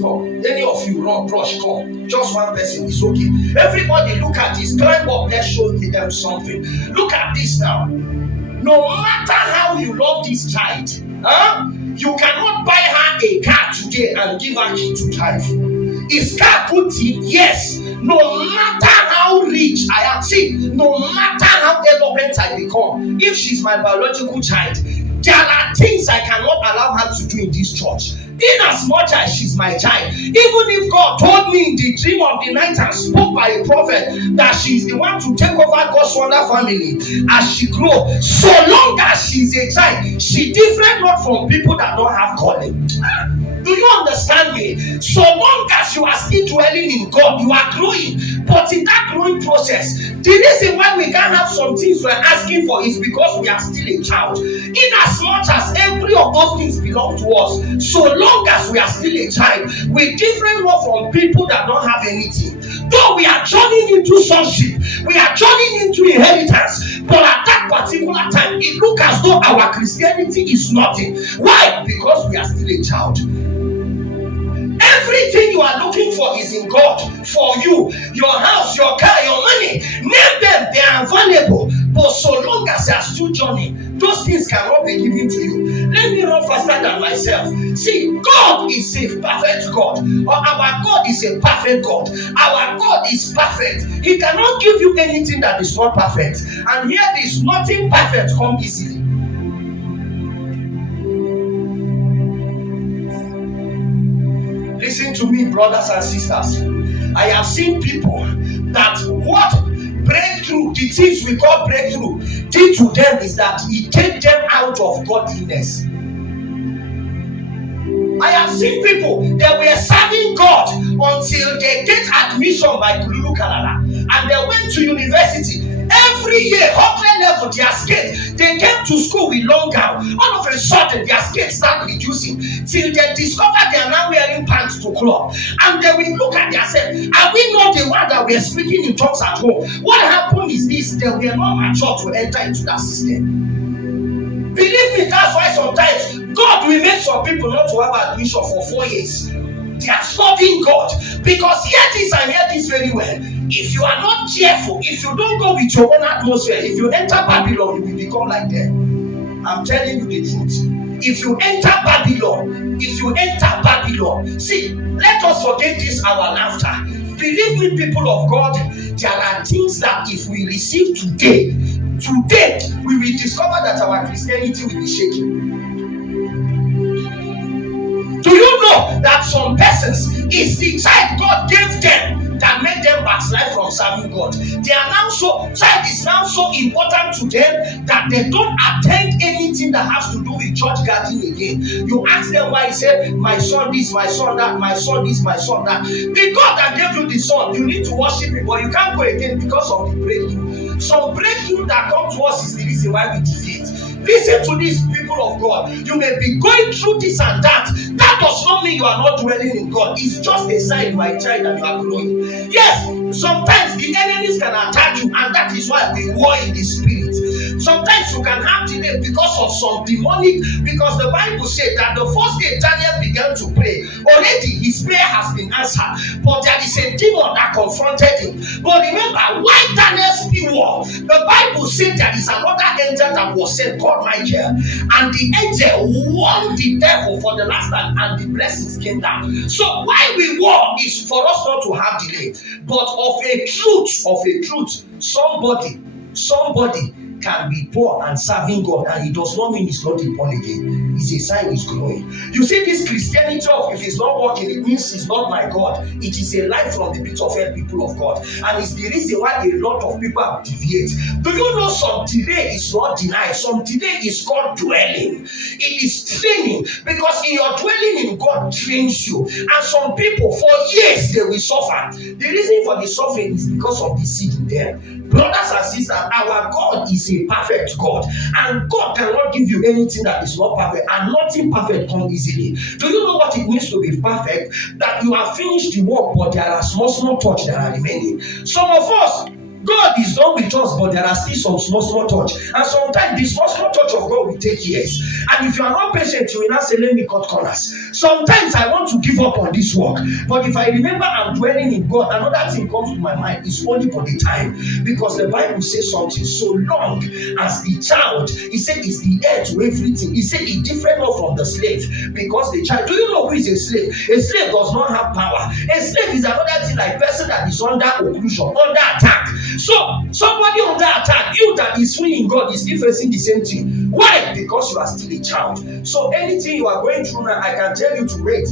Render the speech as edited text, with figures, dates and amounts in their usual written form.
Come. Any of you run, rush, come. Just one person is okay. Everybody look at this. Climb up, let's show them something. Look at this now. No matter how you love this child, you cannot buy her a car today and give her key to drive. Is car good thing? Yes. No matter how rich I am, see, no matter how eloquent I become, if she's my biological child, there are things I cannot allow her to do in this church. In as much as she's my child, even if God told me in the dream of the night and spoke by a prophet that she's the one to take over God's wonder family as she grows, so long as she's a child, she different not from people that don't have calling. Do you understand me? So long as you are still dwelling in God, you are growing. But in that growing process, the reason why we can't have some things we're asking for is because we are still a child. In as much as every of those things belong to us, so long as we are still a child, we different not from people that don't have anything. Though we are journeying into sonship, we are journeying into inheritance, but at that particular time, it looks as though our Christianity is nothing. Why? Because we are still a child. Everything you are looking for is in God for you. Your house, your car, your money. Name them, they are valuable. But so long as you are still journeying, those things cannot be given to you. Let me run faster than myself. See, God is a perfect God. Or our God is a perfect God. Our God is perfect. He cannot give you anything that is not perfect. And here is nothing perfect come easily. Listen to me, brothers and sisters. I have seen people that what breakthrough, the things we call breakthrough, did to them is that it takes them out of godliness. I have seen people that were serving God until they get admission by Kululu Kalala and they went to university. Every year, 100 level, their skate, they came to school with long gown. All of a sudden, their skate start reducing till they discover they are now wearing pants to club. And they will look at themselves. Are we not the one that were speaking in tongues at home? What happened is this: they were not mature to enter into that system. Believe me, that's why sometimes God will make some people not to have admission for 4 years. They are studying God because hear this and hear this very well. If you are not careful, if you don't go with your own atmosphere, if you enter Babylon, you will become like them. I'm telling you the truth. If you enter Babylon, see, let us forget this, our laughter. Believe me, people of God, there are things that if we receive today, we will discover that our Christianity will be shaken. Do you know that some persons is the child God gave them that made them backslide from serving God? They are now child is now so important to them that they don't attend anything that has to do with church gathering again. You ask them why, say, my son this, my son that, my son this, my son that. The God that gave you the son, you need to worship him, but you can't go again because of the breakthrough. Some breakthrough that come to us is the reason why we defeat. Listen to these people of God. You may be going through this and that. That does not mean you are not dwelling in God. It's just a sign, my child, that you are growing. Yes, sometimes the enemies can attack you, and that is why we war in the spirit. Sometimes you can have delay because of some demonic, because the Bible said that the first day Daniel began to pray, already his prayer has been answered, but there is a demon that confronted him. But remember, why Daniel still war? The Bible said there is another angel that was sent called Michael, and the angel warned the devil for the last time, and the blessings came down. So why we war is for us not to have delay, but of a truth, somebody can be poor and serving God, and it does not mean it's not born again. It's a sign he's growing. You see, this Christianity of if it's not working, it means it's not my God. It is a lie from the pit of hell, people of God, and it's the reason why a lot of people have deviated. Do you know some delay is not denied? Some delay is called dwelling. It is training, because in your dwelling in God trains you. And some people for years they will suffer. The reason for the suffering is because of the seed in there. Brothers and sisters, our God is a perfect God, and God cannot give you anything that is not perfect, and nothing perfect comes easily. Do you know what it means to be perfect? That you have finished the work, but there are small touch that are remaining. Some of us, God is done with us, but there are still some small touch. And sometimes the small touch of God will take years. And if you are not patient, you will not say, let me cut corners. Sometimes I want to give up on this work. But if I remember I'm dwelling in God, another thing comes to my mind. It's only for the time. Because the Bible says something. So long as the child, he said, is the heir to everything. He said, it different not from the slave. Because the child, do you know who is a slave? A slave does not have power. A slave is another thing, like person that is under occlusion, under attack. So somebody under attack, you that is free in God is still facing the same thing. Why? Because you are still a child. So anything you are going through now, I can tell you to wait.